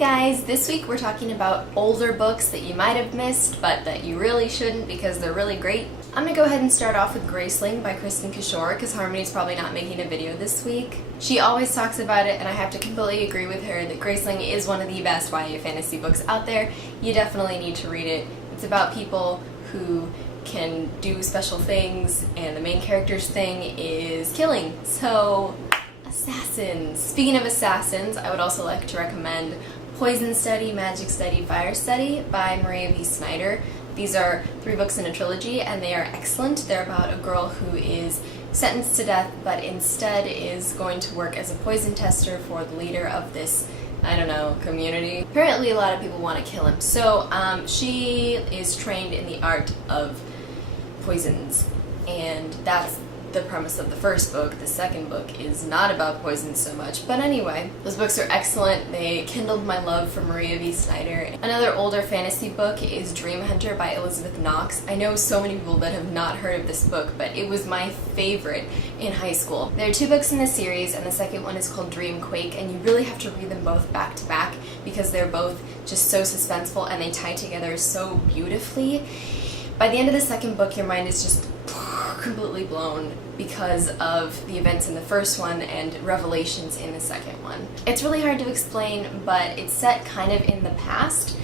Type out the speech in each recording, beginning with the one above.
guys, this week we're talking about older books that you might have missed but that you really shouldn't because they're really great. I'm gonna go ahead and start off with Graceling by Kristen Kishore because Harmony's probably not making a video this week. She always talks about it and I have to completely agree with her that Graceling is one of the best YA fantasy books out there. You definitely need to read it. It's about people who can do special things and the main character's thing is killing. So, assassins. Speaking of assassins, I would also like to recommend Poison Study, Magic Study, Fire Study by Maria V. Snyder. These are 3 books in a trilogy and they are excellent. They're about a girl who is sentenced to death but instead is going to work as a poison tester for the leader of this, I don't know, community. Apparently a lot of people want to kill him. So she is trained in the art of poisons and that's the premise of the first book. The second book is not about poison so much, but anyway, those books are excellent. They kindled my love for Maria V. Snyder. Another older fantasy book is Dream Hunter by Elizabeth Knox. I know so many people that have not heard of this book, but it was my favorite in high school. There are 2 books in the series, and the second one is called Dream Quake, and you really have to read them both back to back because they're both just so suspenseful and they tie together so beautifully. By the end of the second book, your mind is just completely blown because of the events in the first one and revelations in the second one. It's really hard to explain, but it's set kind of in the past,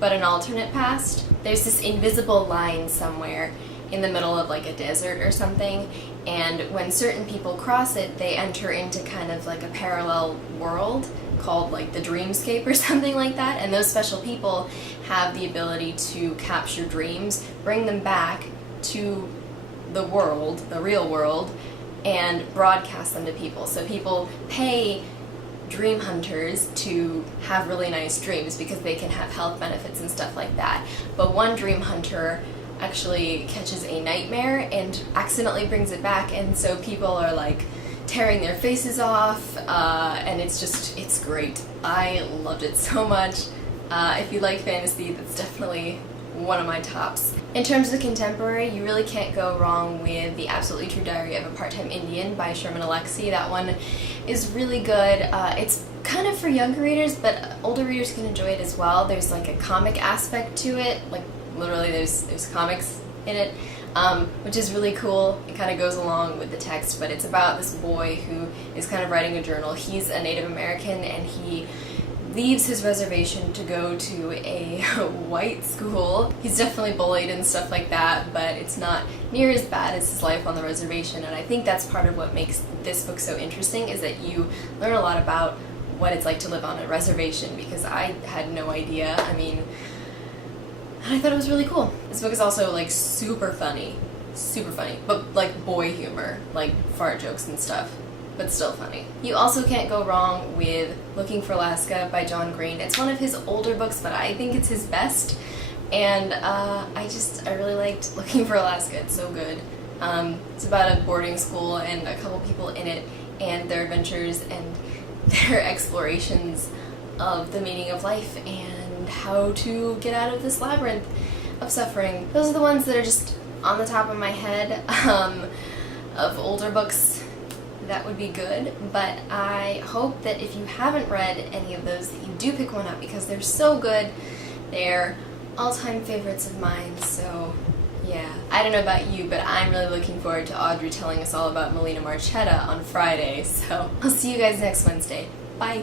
but an alternate past. There's this invisible line somewhere in the middle of like a desert or something, and when certain people cross it, they enter into kind of like a parallel world called like the dreamscape or something like that, and those special people have the ability to capture dreams, bring them back to the world, the real world, and broadcast them to people. So people pay dream hunters to have really nice dreams because they can have health benefits and stuff like that. But one dream hunter actually catches a nightmare and accidentally brings it back, and so people are like tearing their faces off, and it's great. I loved it so much. If you like fantasy, that's definitely one of my tops. In terms of contemporary, you really can't go wrong with The Absolutely True Diary of a Part-Time Indian by Sherman Alexie. That one is really good. It's kind of for younger readers, but older readers can enjoy it as well. There's like a comic aspect to it, like literally there's comics in it, which is really cool. It kind of goes along with the text, but it's about this boy who is kind of writing a journal. He's a Native American and he leaves his reservation to go to a white school. He's definitely bullied and stuff like that, but it's not near as bad as his life on the reservation, and I think that's part of what makes this book so interesting, is that you learn a lot about what it's like to live on a reservation, because I had no idea. I mean, I thought it was really cool. This book is also like super funny, but like boy humor, like fart jokes and stuff, but still funny. You also can't go wrong with Looking for Alaska by John Green. It's one of his older books, but I think it's his best, and I really liked Looking for Alaska. It's so good. It's about a boarding school and a couple people in it and their adventures and their explorations of the meaning of life and how to get out of this labyrinth of suffering. Those are the ones that are just on the top of my head of older books that would be good, but I hope that if you haven't read any of those, that you do pick one up because they're so good. They're all-time favorites of mine, so yeah. I don't know about you, but I'm really looking forward to Audrey telling us all about Melina Marchetta on Friday, so I'll see you guys next Wednesday. Bye!